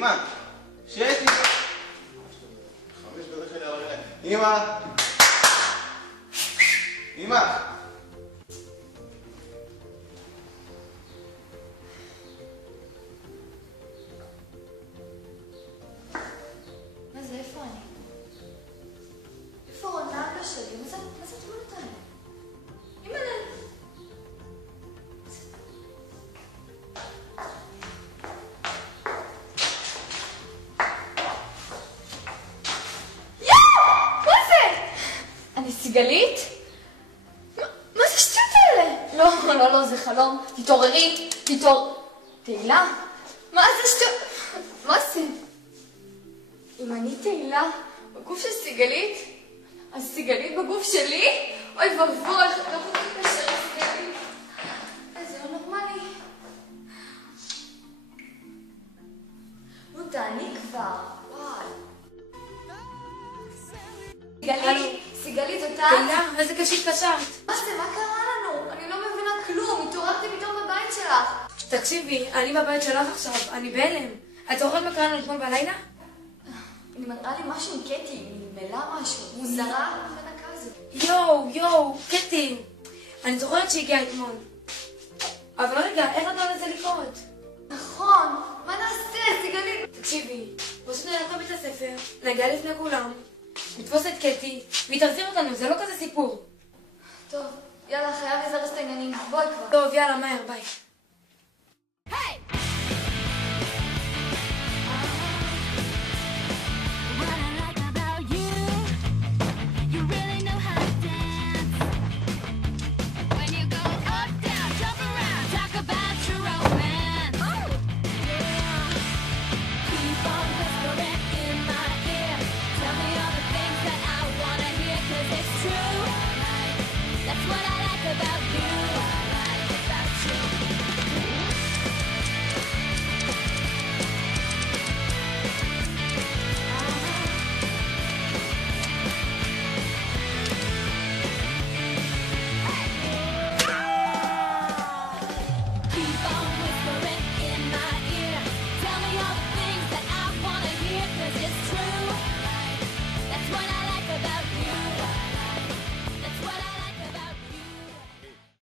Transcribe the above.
אמא, שקט. 5 דקות על הרגליים. אמא. אמא. מה זה? איפה אני? איפה רונלדו שלי? מה זה התמונות האלה? אימא'לה. אני סיגלית? מה זה שטות האלה? לא, זה חלום. תתעוררי, תהילה? מה זה שטות? מה זה? אם אני תהילה בגוף של סיגלית? אז סיגלית בגוף שלי? אוי ואבוי, איך לא יכולה להתקשר לסיגלית. זה לא נורמלי. נו, תעני כבר. וואי. סיגלית, אותה? תהילה, איזה קשה התקשרת. מה זה? מה קרה לנו? אני לא מבינה כלום. התעוררתי פתאום בבית שלך. תקשיבי, אני בבית שלך עכשיו, אני בהלם. את זוכרת מה קרה לנו אתמול בלילה? אני מראה לי משהו עם קטי, נמלה משהו, מוזרה ונקה הזאת. יואו, קטי. אני זוכרת שהגיעה אתמול. אבל רגע, איך נתנו לזה לקרות? נכון, מה נעשה, סיגלית? תקשיבי, פשוט נלך לבית הספר, נגיע לפני כולם, נתפוס את קטי, והיא תחזיר אותנו, זה לא כזה סיפור. טוב, יאללה, חייב לזרז את העניינים, בואי כבר. טוב, יאללה, מהר, ביי.